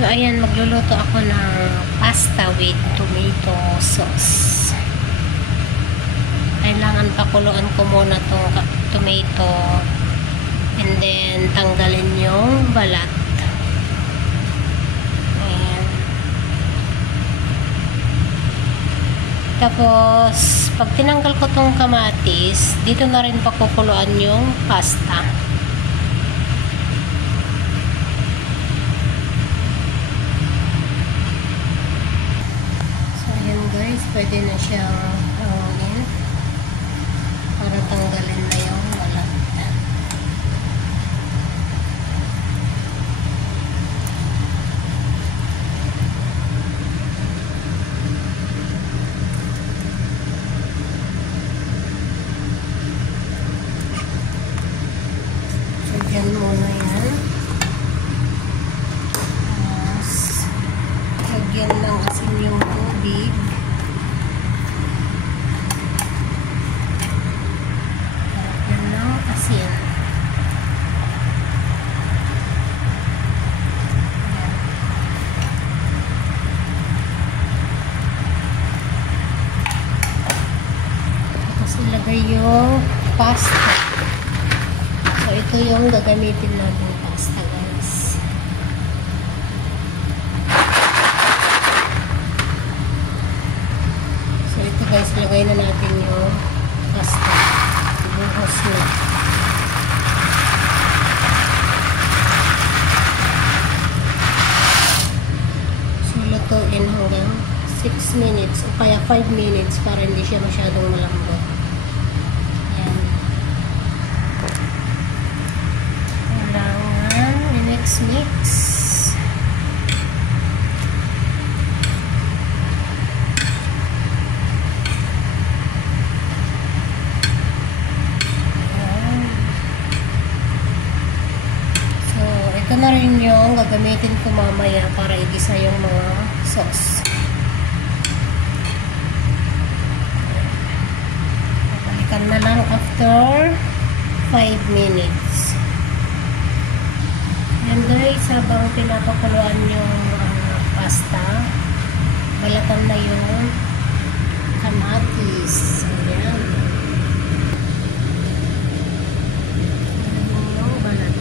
So, ayan, magluluto ako ng pasta with tomato sauce. Kailangan pakuluan ko muna itong tomato and then tanggalin yung balat. Ayan. Tapos, pag tinanggal ko itong kamatis, dito na rin pakukuluan yung pasta. Pwede na siyang hangin para tanggalin na yung balat. So, dyan muna yan. Tapos, lagyan lang asin yung tubig. Asin. Tapos ilagay yung pasta. So ito yung gagamitin natin pasta, guys. So ito, guys, ilagay na natin yung pasta. Ibuhos na. Lutuin hanggang 6 minutes o kaya 5 minutes para hindi siya masyadong malambot. Ayan. Kailangan i-mix. Ayan. So, ito na rin yung gagamitin ko mamaya para igisa yung mga sauce. Balikan na lang after 5 minutes. And guys, habang pinapakuluan yung pasta, balatan na yung kamatis. Ayan. Yung balat.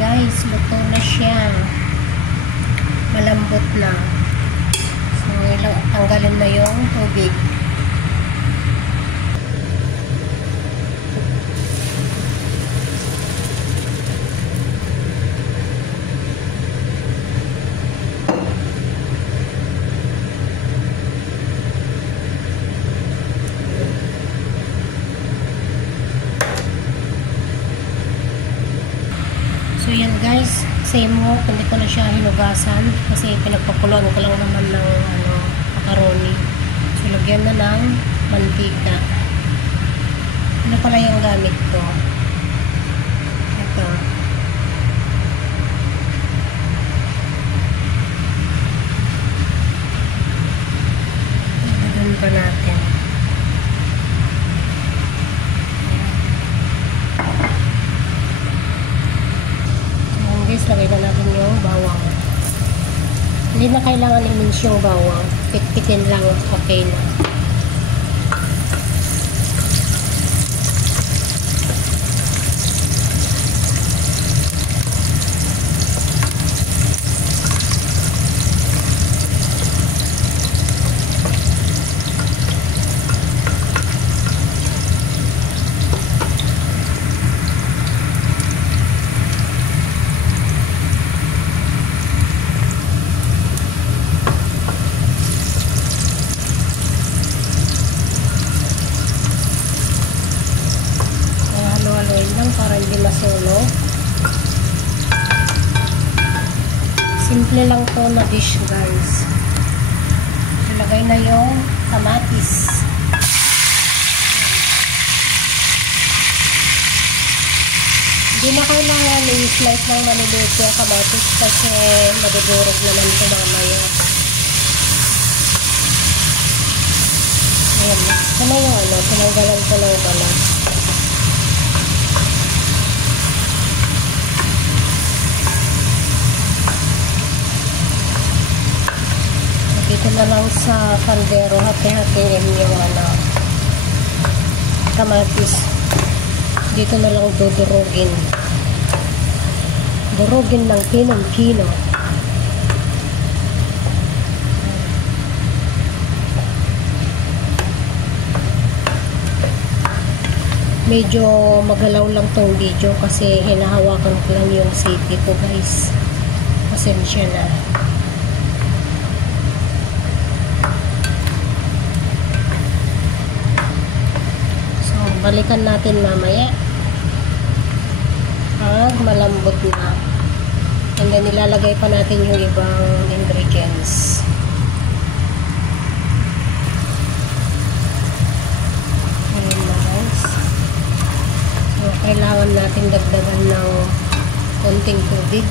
Guys, luto na siya. Malambot na. So, tanggalin na yung tubig. So yan guys, same mo, hindi ko na siya hinugasan kasi pinagpakuluan ko lang naman ng macaroni. So lagyan na ng mantika. Ano pala yung gamit ko? Ito. Lagyan pa natin. Lagay na natin yung bawang. Hindi na kailangan i-mince yung bawang. Pitpitin lang, okay na. hindi masunog. Simple lang to na dish guys. Ilagay na yung kamatis. Hindi na kailangan i-slice ng maliliit yung kamatis kasi madudurog naman ito mamaya. Ayan. Ito na yung tinanggalan ko ng balat. Dito na lang sa kaldero, hati-hatiin yung kamatis. Dito na lang dudurugin. Durugin ng kinong-kino. Medyo magalaw lang tong video kasi hinahawakan ko lang yung city ko guys. Pasensya na. Balikan natin mamaya pag malambot na, and then nilalagay pa natin yung ibang ingredients. Ayan na guys. So, kailangan natin dagdagan ng konting tubig.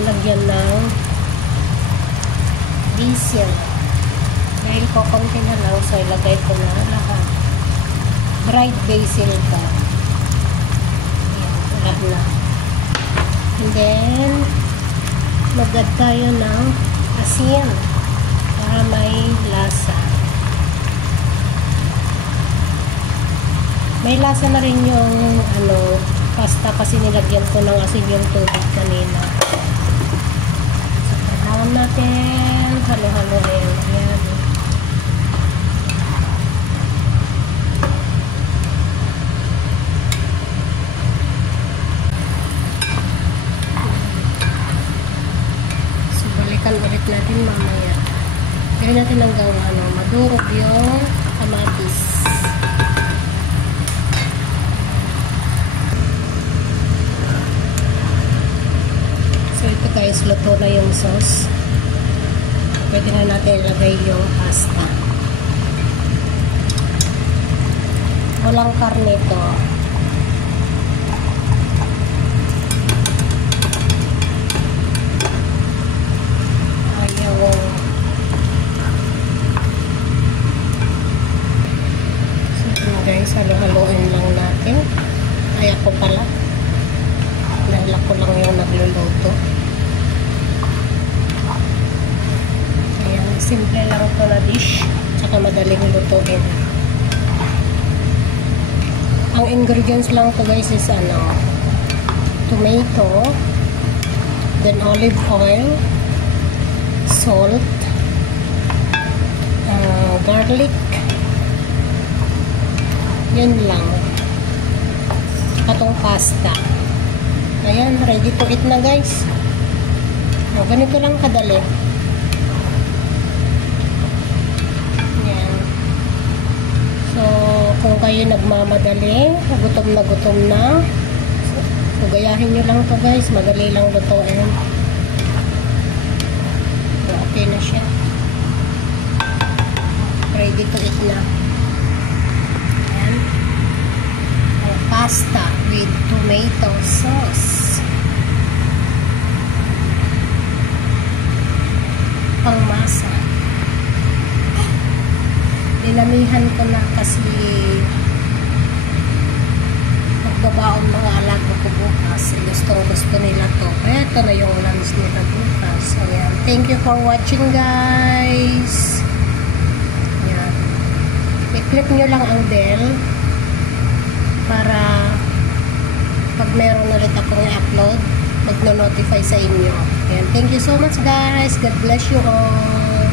Lagyan ng basil. Dahil ko konti na lang, so ilagay ko na lahat. Dried basil ka. Ayan, wala na. And then, mag-add tayo ng asin para may lasa. May lasa na rin yung pasta kasi nilagyan ko ng asin yung tubig kanina. Natin halo-halo ayan. So balikan ulit natin mamaya. Gawin natin hanggang madurog yung kamatis. So ito guys, luto na yung sauce. Pwede na natin ilagay yung pasta. Walang karne to. Ayaw. So guys, halo-haloin lang natin. Ay ako pala. Dahil ako lang yung nagluluto. Simple lang ito na dish, tsaka madaling lutuin. Ang ingredients lang ito guys is tomato, then olive oil, salt, garlic, yun lang. Tsaka itong pasta. Ayan, ready to eat na guys. Ganito lang kadali. So, kung kayo nagmamadali, gutom na, so gayahin nyo lang to guys, madali lang lutuin. So, okay na siya. Ready to eat na. Ayan. Pasta with tomato sauce. Pangmasa. Dinamihan ko na kasi magbabaon mga alaga ko bukas. Gusto nila to. Kaya ito na yung lunch nila bukas. Ayan. Thank you for watching guys. Ayan. I-click nyo lang ang bell para pag meron ulit akong i-upload, magno-notify sa inyo. Ayan. Thank you so much guys. God bless you all.